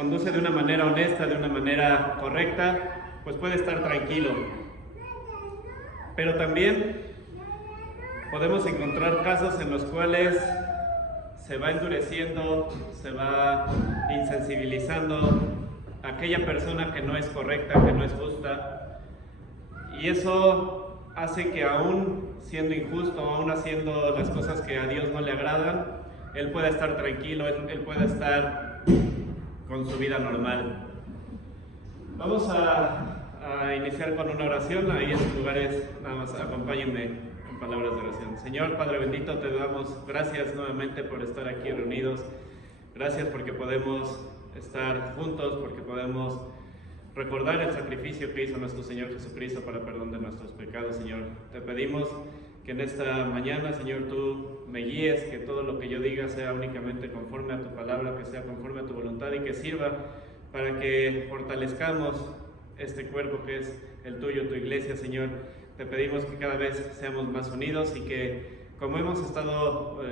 conduce de una manera honesta, de una manera correcta, pues puede estar tranquilo. Pero también podemos encontrar casos en los cuales se va endureciendo, se va insensibilizando a aquella persona que no es correcta, que no es justa, y eso hace que aún siendo injusto, aún haciendo las cosas que a Dios no le agradan, él pueda estar tranquilo, él pueda estar con su vida normal. Vamos a iniciar con una oración. Ahí en sus lugares, nada más acompáñenme en palabras de oración. Señor Padre bendito, te damos gracias nuevamente por estar aquí reunidos. Gracias porque podemos estar juntos, porque podemos recordar el sacrificio que hizo nuestro Señor Jesucristo para perdón de nuestros pecados. Señor, te pedimos que en esta mañana, Señor, tú me guíes, que todo lo que yo diga sea únicamente conforme a tu palabra, que sea conforme a tu voluntad y que sirva para que fortalezcamos este cuerpo que es el tuyo, tu iglesia. Señor, te pedimos que cada vez seamos más unidos y que, como hemos estado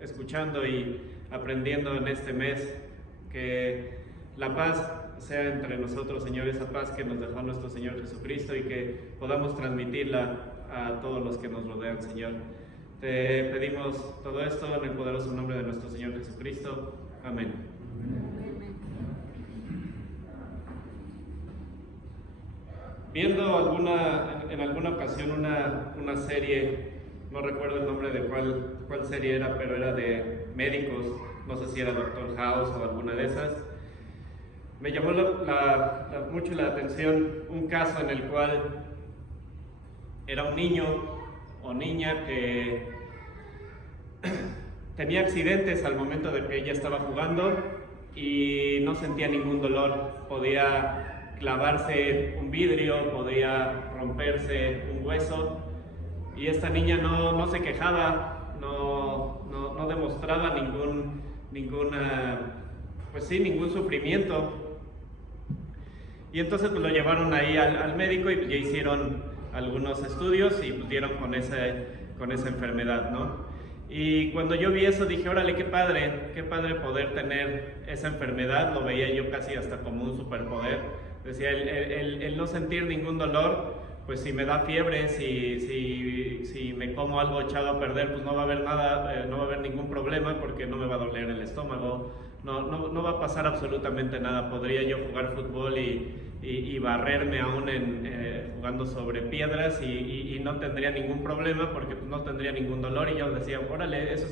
escuchando y aprendiendo en este mes, que la paz sea entre nosotros, Señor, esa paz que nos dejó nuestro Señor Jesucristo y que podamos transmitirla a todos los que nos rodean, Señor. Te pedimos todo esto en el poderoso nombre de nuestro Señor Jesucristo. Amén. Viendo en alguna ocasión una serie, no recuerdo el nombre de cuál serie era, pero era de médicos, no sé si era Doctor House o alguna de esas, me llamó mucho la atención un caso en el cual era un niño o niña que tenía accidentes al momento de que ella estaba jugando y no sentía ningún dolor. Podía clavarse un vidrio, podía romperse un hueso, y esta niña no se quejaba, no demostraba ningún sufrimiento. Y entonces pues lo llevaron ahí al médico y ya hicieron algunos estudios y pues dieron con esa enfermedad, ¿no? Y cuando yo vi eso dije, órale, qué padre poder tener esa enfermedad. Lo veía yo casi hasta como un superpoder. Decía, el no sentir ningún dolor, pues si me da fiebre, si me como algo echado a perder, pues no va a haber nada, no va a haber ningún problema porque no me va a doler el estómago, no va a pasar absolutamente nada. Podría yo jugar fútbol y barrerme aún jugando sobre piedras y no tendría ningún problema porque pues, no tendría ningún dolor. Y yo decía, órale, eso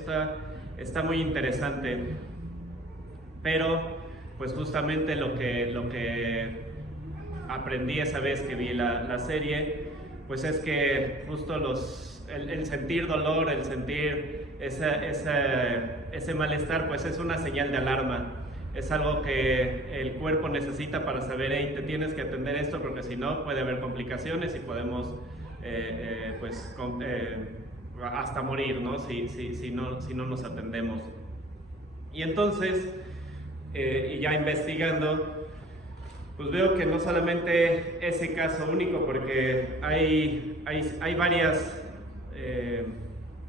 está muy interesante. Pero pues justamente lo que aprendí esa vez que vi la serie, pues es que justo el sentir dolor, el sentir ese malestar, pues es una señal de alarma. Es algo que el cuerpo necesita para saber, hey, te tienes que atender esto porque si no puede haber complicaciones y podemos hasta morir, ¿no? Si no nos atendemos. Y entonces, y ya investigando, pues veo que no solamente ese caso único, porque hay varias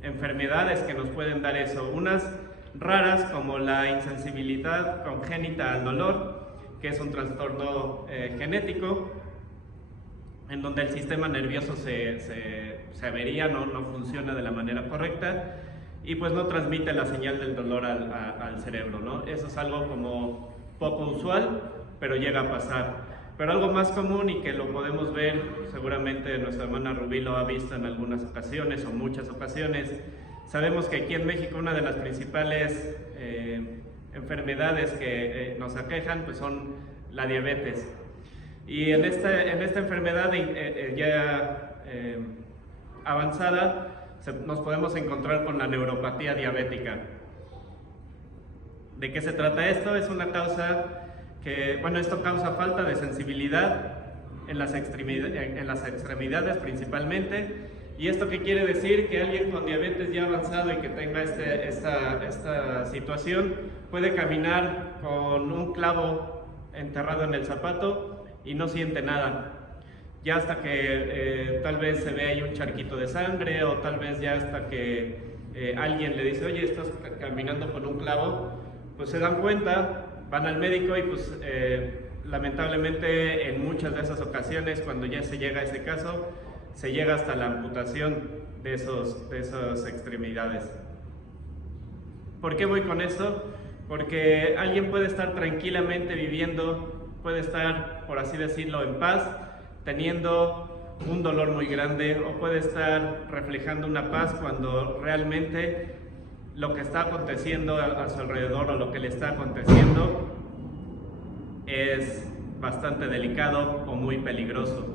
enfermedades que nos pueden dar eso. Unas raras como la insensibilidad congénita al dolor, que es un trastorno genético, en donde el sistema nervioso se avería, no funciona de la manera correcta y pues no transmite la señal del dolor al cerebro, ¿no? Eso es algo como poco usual, pero llega a pasar. Pero algo más común y que lo podemos ver, seguramente nuestra hermana Rubí lo ha visto en algunas ocasiones o muchas ocasiones. Sabemos que aquí en México una de las principales enfermedades que nos aquejan pues son la diabetes. Y en esta enfermedad ya avanzada nos podemos encontrar con la neuropatía diabética. ¿De qué se trata esto? Es una causa esto causa falta de sensibilidad en las extremidades principalmente. ¿Y esto qué quiere decir? Que alguien con diabetes ya avanzado y que tenga esta situación puede caminar con un clavo enterrado en el zapato y no siente nada. Ya hasta que tal vez se ve ahí un charquito de sangre, o tal vez ya hasta que alguien le dice, oye, estás caminando con un clavo, pues se dan cuenta van al médico y pues lamentablemente en muchas de esas ocasiones, cuando ya se llega a ese caso, se llega hasta la amputación de esas extremidades. ¿Por qué voy con eso? Porque alguien puede estar tranquilamente viviendo, puede estar, por así decirlo, en paz, teniendo un dolor muy grande, o puede estar reflejando una paz cuando realmente lo que está aconteciendo a su alrededor o lo que le está aconteciendo es bastante delicado o muy peligroso.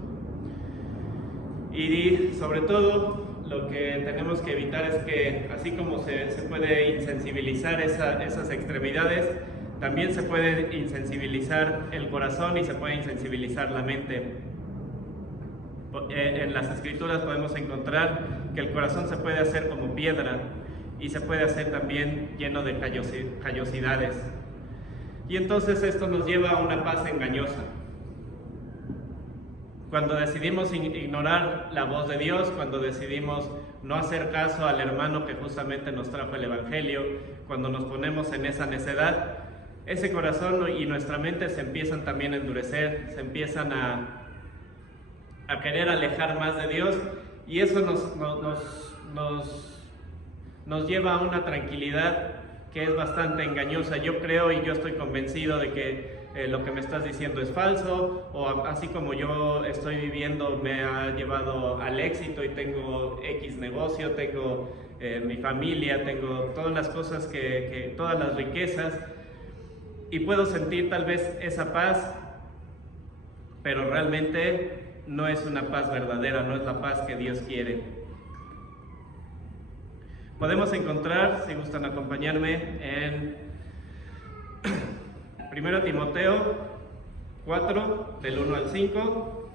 Y sobre todo lo que tenemos que evitar es que, así como se puede insensibilizar esas extremidades, también se puede insensibilizar el corazón y se puede insensibilizar la mente. En las escrituras podemos encontrar que el corazón se puede hacer como piedra y se puede hacer también lleno de callosidades. Y entonces esto nos lleva a una paz engañosa. Cuando decidimos ignorar la voz de Dios, cuando decidimos no hacer caso al hermano que justamente nos trajo el Evangelio, cuando nos ponemos en esa necedad, ese corazón y nuestra mente se empiezan también a endurecer, se empiezan a querer alejar más de Dios, y eso nos lleva a una tranquilidad que es bastante engañosa. Yo creo y yo estoy convencido de que lo que me estás diciendo es falso, o así como yo estoy viviendo me ha llevado al éxito y tengo X negocio, tengo mi familia, tengo todas las cosas, todas las riquezas, y puedo sentir tal vez esa paz, pero realmente no es una paz verdadera, no es la paz que Dios quiere. Podemos encontrar, si gustan acompañarme, en 1 Timoteo 4, del 1 al 5.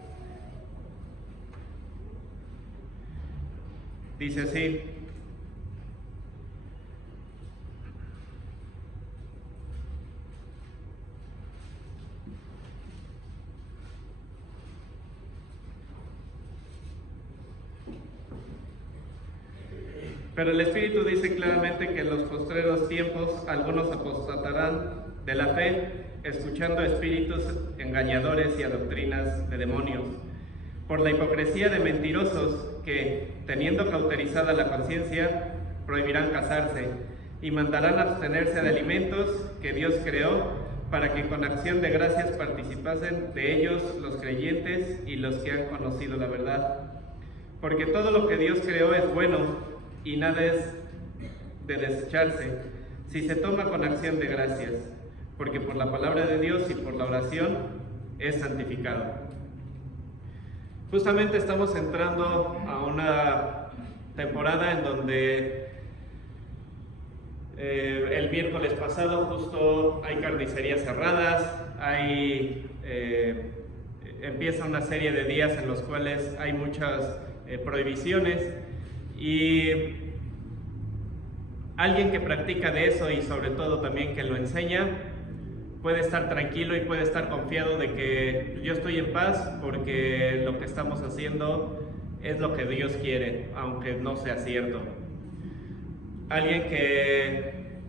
Dice así: pero el Espíritu dice claramente que en los postreros tiempos algunos apostatarán de la fe, escuchando a espíritus engañadores y a doctrinas de demonios, por la hipocresía de mentirosos que, teniendo cauterizada la conciencia, prohibirán casarse y mandarán abstenerse de alimentos que Dios creó, para que con acción de gracias participasen de ellos los creyentes y los que han conocido la verdad. Porque todo lo que Dios creó es bueno, y nada es de desecharse si se toma con acción de gracias, porque por la palabra de Dios y por la oración es santificado. Justamente estamos entrando a una temporada en donde el miércoles pasado justo hay carnicerías cerradas, empieza una serie de días en los cuales hay muchas prohibiciones. Y alguien que practica de eso, y sobre todo también que lo enseña, puede estar tranquilo y puede estar confiado de que yo estoy en paz porque lo que estamos haciendo es lo que Dios quiere, aunque no sea cierto. Alguien que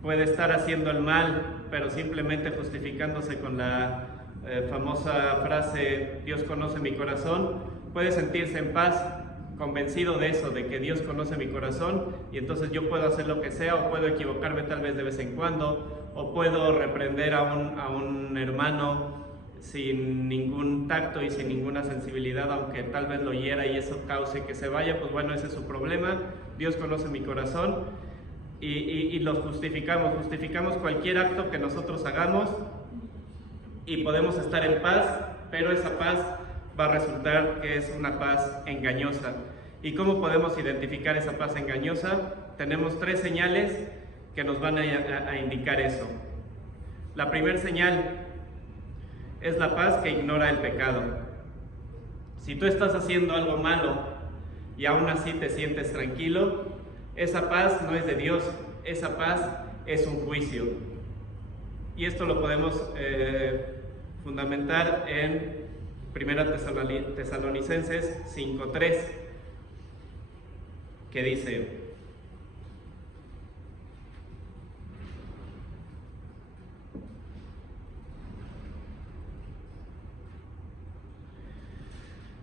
puede estar haciendo el mal, pero simplemente justificándose con la famosa frase "Dios conoce mi corazón", puede sentirse en paz, convencido de eso, de que Dios conoce mi corazón, y entonces yo puedo hacer lo que sea, o puedo equivocarme tal vez de vez en cuando, o puedo reprender a un hermano sin ningún tacto y sin ninguna sensibilidad, aunque tal vez lo hiera y eso cause que se vaya. Pues bueno, ese es su problema. Dios conoce mi corazón, y lo justificamos cualquier acto que nosotros hagamos, y podemos estar en paz, pero esa paz va a resultar que es una paz engañosa. ¿Y cómo podemos identificar esa paz engañosa? Tenemos 3 señales que nos van a indicar eso. La primera señal es la paz que ignora el pecado. Si tú estás haciendo algo malo y aún así te sientes tranquilo, esa paz no es de Dios, esa paz es un juicio. Y esto lo podemos fundamentar en 1 Tesalonicenses 5:3, que dice: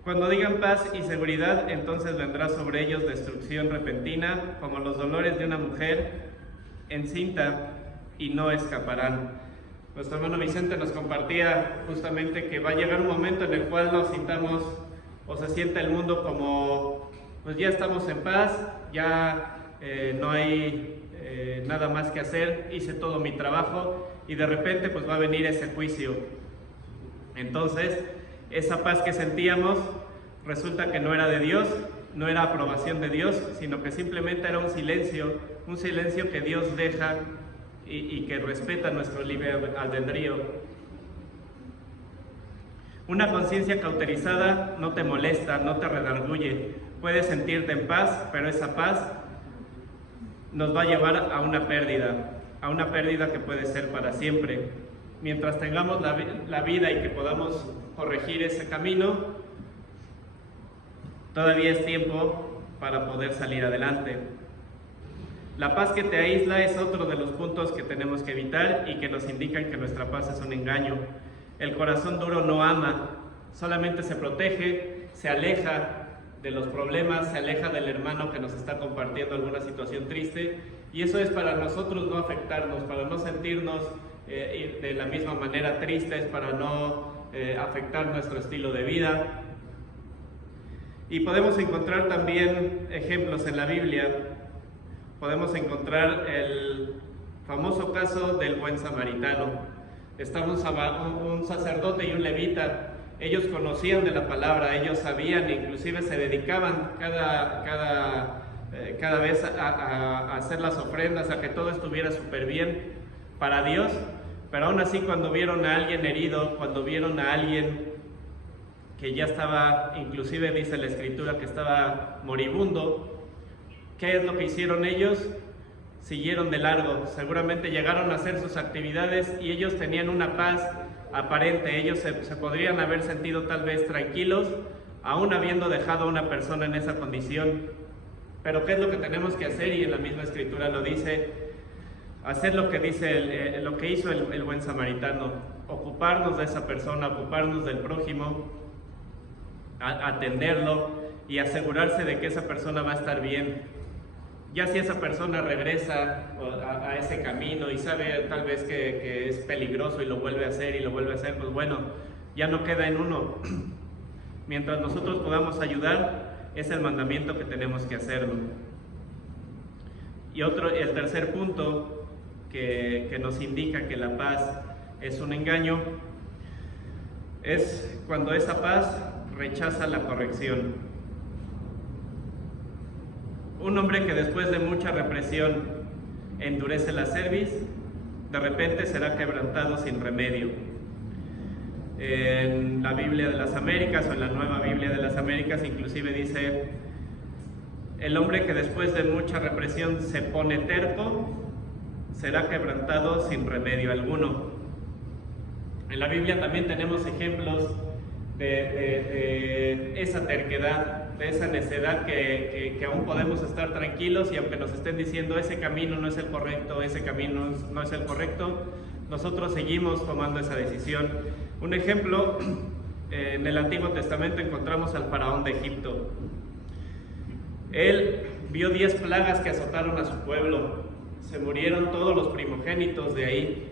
Cuando digan paz y seguridad, entonces vendrá sobre ellos destrucción repentina, como los dolores de una mujer encinta, y no escaparán. Nuestro hermano Vicente nos compartía justamente que va a llegar un momento en el cual nos sintamos o se sienta el mundo como, pues ya estamos en paz, ya no hay nada más que hacer, hice todo mi trabajo, y de repente pues va a venir ese juicio. Entonces, esa paz que sentíamos resulta que no era de Dios, no era aprobación de Dios, sino que simplemente era un silencio que Dios deja y que respeta nuestro libre albedrío. Una conciencia cauterizada no te molesta, no te redarguye. Puedes sentirte en paz, pero esa paz nos va a llevar a una pérdida que puede ser para siempre. Mientras tengamos la vida y que podamos corregir ese camino, todavía es tiempo para poder salir adelante. La paz que te aísla es otro de los puntos que tenemos que evitar y que nos indican que nuestra paz es un engaño. El corazón duro no ama, solamente se protege, se aleja de los problemas, se aleja del hermano que nos está compartiendo alguna situación triste, y eso es para nosotros no afectarnos, para no sentirnos de la misma manera tristes, para no afectar nuestro estilo de vida. Y podemos encontrar también ejemplos en la Biblia. Podemos encontrar el famoso caso del buen samaritano. Estaba un sacerdote y un levita. Ellos conocían de la palabra, ellos sabían, inclusive se dedicaban cada vez a hacer las ofrendas, a que todo estuviera súper bien para Dios. Pero aún así, cuando vieron a alguien herido, cuando vieron a alguien que ya estaba, inclusive dice la Escritura que estaba moribundo, ¿qué es lo que hicieron ellos? Siguieron de largo. Seguramente llegaron a hacer sus actividades y ellos tenían una paz aparente. Ellos se podrían haber sentido tal vez tranquilos, aún habiendo dejado a una persona en esa condición. Pero ¿qué es lo que tenemos que hacer? Y en la misma Escritura lo dice, hacer lo que dice lo que hizo el buen samaritano, ocuparnos de esa persona, ocuparnos del prójimo, atenderlo y asegurarse de que esa persona va a estar bien. Ya si esa persona regresa a ese camino y sabe tal vez que es peligroso y lo vuelve a hacer, pues bueno, ya no queda en uno. Mientras nosotros podamos ayudar, es el mandamiento que tenemos que hacerlo. Y el tercer punto que nos indica que la paz es un engaño, es cuando esa paz rechaza la corrección. Un hombre que después de mucha represión endurece la cerviz, de repente será quebrantado sin remedio. En la Biblia de las Américas o en la Nueva Biblia de las Américas inclusive dice: el hombre que después de mucha represión se pone terco, será quebrantado sin remedio alguno. En la Biblia también tenemos ejemplos de esa terquedad, de esa necedad que aún podemos estar tranquilos, y aunque nos estén diciendo ese camino no es el correcto, ese camino no es el correcto, nosotros seguimos tomando esa decisión. Un ejemplo, en el Antiguo Testamento encontramos al faraón de Egipto. Él vio 10 plagas que azotaron a su pueblo, se murieron todos los primogénitos de ahí,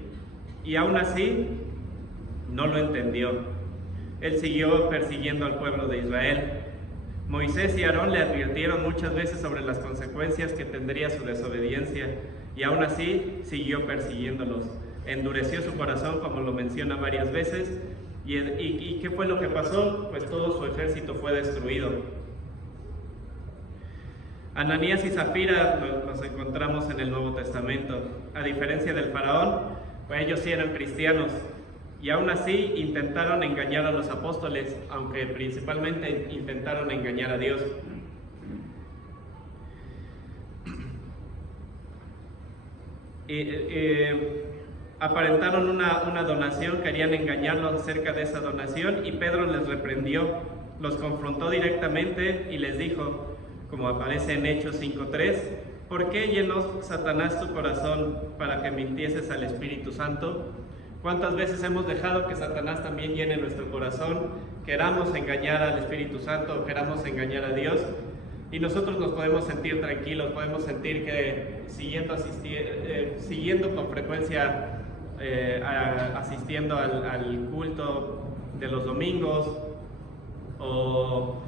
y aún así no lo entendió. Él siguió persiguiendo al pueblo de Israel. Moisés y Aarón le advirtieron muchas veces sobre las consecuencias que tendría su desobediencia, y aún así siguió persiguiéndolos. Endureció su corazón, como lo menciona varias veces, y ¿qué fue lo que pasó? Pues todo su ejército fue destruido. Ananías y Zafira los encontramos en el Nuevo Testamento. A diferencia del faraón, pues ellos sí eran cristianos, y aún así intentaron engañar a los apóstoles, aunque principalmente intentaron engañar a Dios. Aparentaron una donación, querían engañarlos acerca de esa donación, y Pedro les reprendió, los confrontó directamente y les dijo, como aparece en Hechos 5:3, ¿por qué llenó Satanás tu corazón para que mintieses al Espíritu Santo? ¿Cuántas veces hemos dejado que Satanás también llene nuestro corazón? Queramos engañar al Espíritu Santo, queramos engañar a Dios, y nosotros nos podemos sentir tranquilos, podemos sentir que siguiendo con frecuencia, asistiendo al culto de los domingos, o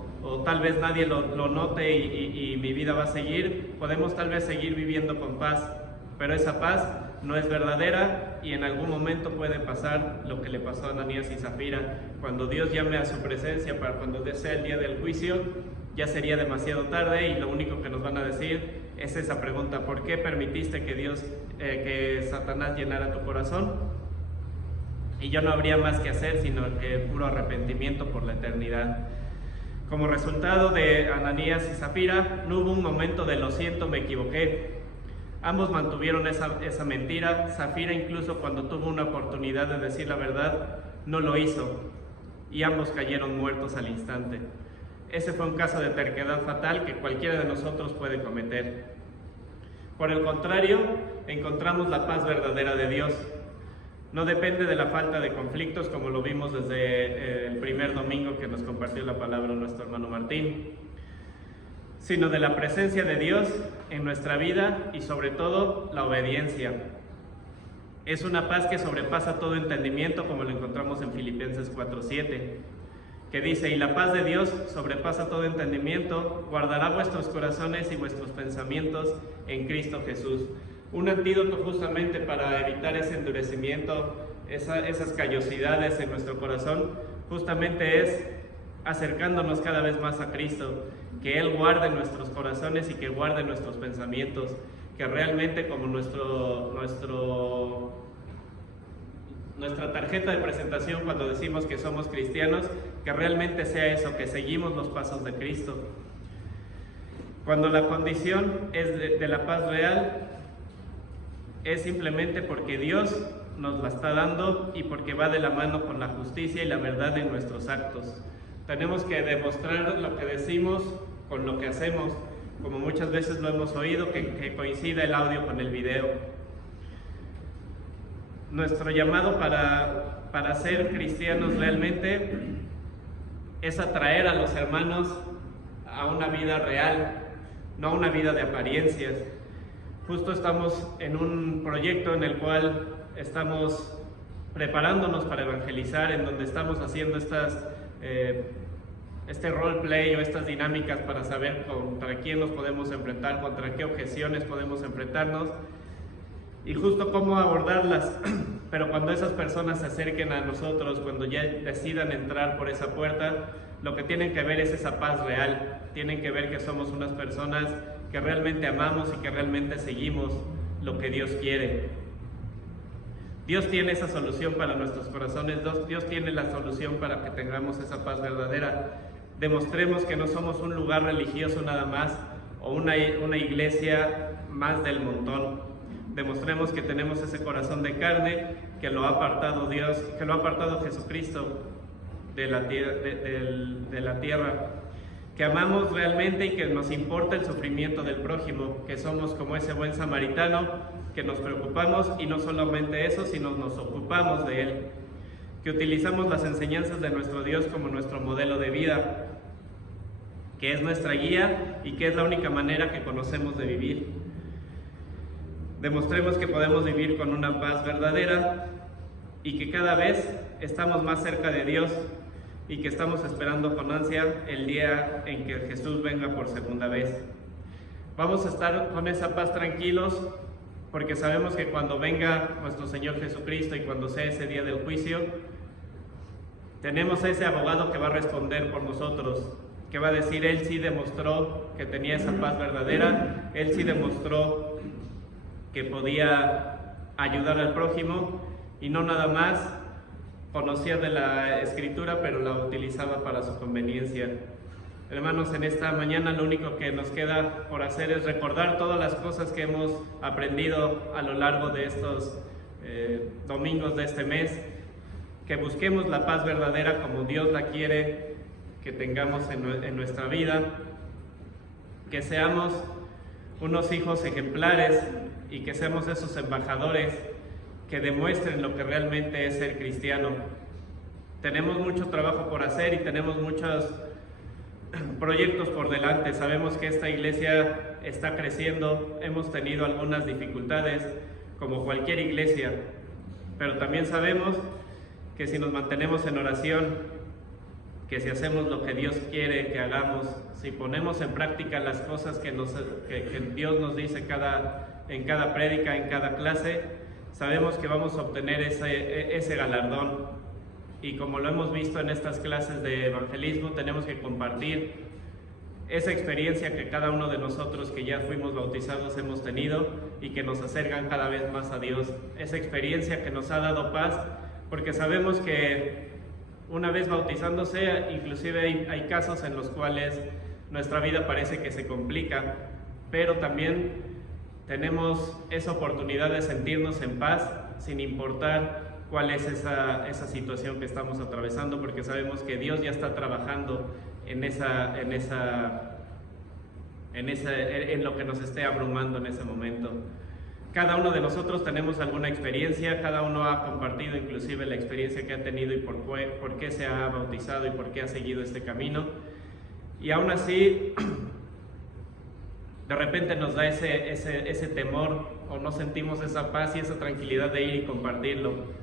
tal vez nadie lo note y mi vida va a seguir, podemos tal vez seguir viviendo con paz, pero esa paz no es verdadera y en algún momento puede pasar lo que le pasó a Ananías y Zafira. Cuando Dios llame a su presencia, para cuando sea el día del juicio, ya sería demasiado tarde y lo único que nos van a decir es esa pregunta: ¿por qué permitiste que Satanás llenara tu corazón? Y ya no habría más que hacer sino que puro arrepentimiento por la eternidad. Como resultado de Ananías y Zafira, no hubo un momento de lo siento, me equivoqué. Ambos mantuvieron esa mentira. Zafira, incluso cuando tuvo una oportunidad de decir la verdad, no lo hizo, y ambos cayeron muertos al instante. Ese fue un caso de terquedad fatal que cualquiera de nosotros puede cometer. Por el contrario, encontramos la paz verdadera de Dios. No depende de la falta de conflictos, como lo vimos desde el primer domingo que nos compartió la palabra nuestro hermano Martín, sino de la presencia de Dios en nuestra vida y sobre todo la obediencia. Es una paz que sobrepasa todo entendimiento, como lo encontramos en Filipenses 4:7, que dice: y la paz de Dios sobrepasa todo entendimiento, guardará vuestros corazones y vuestros pensamientos en Cristo Jesús. Un antídoto justamente para evitar ese endurecimiento, esas callosidades en nuestro corazón, justamente es acercándonos cada vez más a Cristo, que Él guarde nuestros corazones y que guarde nuestros pensamientos, que realmente como nuestra tarjeta de presentación cuando decimos que somos cristianos, que realmente sea eso, que seguimos los pasos de Cristo. Cuando la condición es de la paz real, es simplemente porque Dios nos la está dando y porque va de la mano con la justicia y la verdad en nuestros actos. Tenemos que demostrar lo que decimos con lo que hacemos, como muchas veces lo hemos oído, que coincida el audio con el video. Nuestro llamado para ser cristianos realmente es atraer a los hermanos a una vida real, no a una vida de apariencias. Justo estamos en un proyecto en el cual estamos preparándonos para evangelizar, en donde estamos haciendo este roleplay o estas dinámicas para saber contra quién nos podemos enfrentar, contra qué objeciones podemos enfrentarnos y justo cómo abordarlas. Pero cuando esas personas se acerquen a nosotros, cuando ya decidan entrar por esa puerta, lo que tienen que ver es esa paz real. Tienen que ver que somos unas personas que realmente amamos y que realmente seguimos lo que Dios quiere. Dios tiene esa solución para nuestros corazones, Dios tiene la solución para que tengamos esa paz verdadera. Demostremos que no somos un lugar religioso nada más, o una iglesia más del montón. Demostremos que tenemos ese corazón de carne, que lo ha apartado Dios, que lo ha apartado Jesucristo de la tierra, que amamos realmente y que nos importa el sufrimiento del prójimo, que somos como ese buen samaritano, que nos preocupamos y no solamente eso, sino nos ocupamos de él, que utilizamos las enseñanzas de nuestro Dios como nuestro modelo de vida, que es nuestra guía y que es la única manera que conocemos de vivir. Demostremos que podemos vivir con una paz verdadera y que cada vez estamos más cerca de Dios y que estamos esperando con ansia el día en que Jesús venga por segunda vez. Vamos a estar con esa paz tranquilos, porque sabemos que cuando venga nuestro Señor Jesucristo y cuando sea ese día del juicio, tenemos a ese abogado que va a responder por nosotros, que va a decir: Él sí demostró que tenía esa paz verdadera, Él sí demostró que podía ayudar al prójimo y no nada más conocía de la Escritura, pero la utilizaba para su conveniencia. Hermanos, en esta mañana lo único que nos queda por hacer es recordar todas las cosas que hemos aprendido a lo largo de estos domingos de este mes, que busquemos la paz verdadera como Dios la quiere que tengamos en nuestra vida, que seamos unos hijos ejemplares y que seamos esos embajadores que demuestren lo que realmente es ser cristiano. Tenemos mucho trabajo por hacer y tenemos muchos proyectos por delante. Sabemos que esta iglesia está creciendo, hemos tenido algunas dificultades como cualquier iglesia, pero también sabemos que si nos mantenemos en oración, que si hacemos lo que Dios quiere que hagamos, si ponemos en práctica las cosas que Dios nos dice en cada prédica, en cada clase, sabemos que vamos a obtener ese galardón. Y como lo hemos visto en estas clases de evangelismo, tenemos que compartir esa experiencia que cada uno de nosotros que ya fuimos bautizados hemos tenido y que nos acercan cada vez más a Dios. Esa experiencia que nos ha dado paz, porque sabemos que una vez bautizándose, inclusive hay casos en los cuales nuestra vida parece que se complica, pero también tenemos esa oportunidad de sentirnos en paz sin importar cuál es esa situación que estamos atravesando, porque sabemos que Dios ya está trabajando en lo que nos esté abrumando en ese momento. Cada uno de nosotros tenemos alguna experiencia, cada uno ha compartido inclusive la experiencia que ha tenido y por qué se ha bautizado y por qué ha seguido este camino. Y aún así, de repente nos da ese temor o no sentimos esa paz y esa tranquilidad de ir y compartirlo.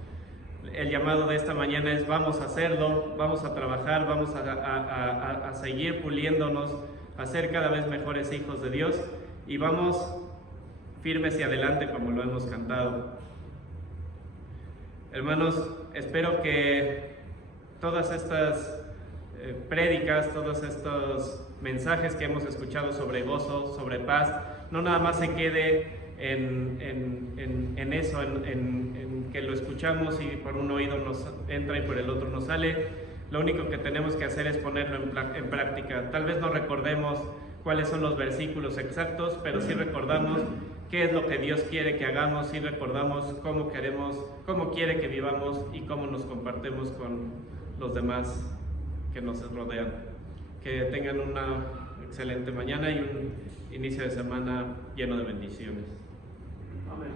El llamado de esta mañana es: vamos a hacerlo, vamos a trabajar, vamos a seguir puliéndonos, a ser cada vez mejores hijos de Dios y vamos firmes y adelante como lo hemos cantado. Hermanos, espero que todas estas prédicas, todos estos mensajes que hemos escuchado sobre gozo, sobre paz, no nada más se quede en eso, en que lo escuchamos y por un oído nos entra y por el otro nos sale. Lo único que tenemos que hacer es ponerlo en práctica. Tal vez no recordemos cuáles son los versículos exactos, pero sí recordamos qué es lo que Dios quiere que hagamos, sí recordamos cómo quiere que vivamos y cómo nos compartimos con los demás que nos rodean. Que tengan una excelente mañana y un inicio de semana lleno de bendiciones. Amén.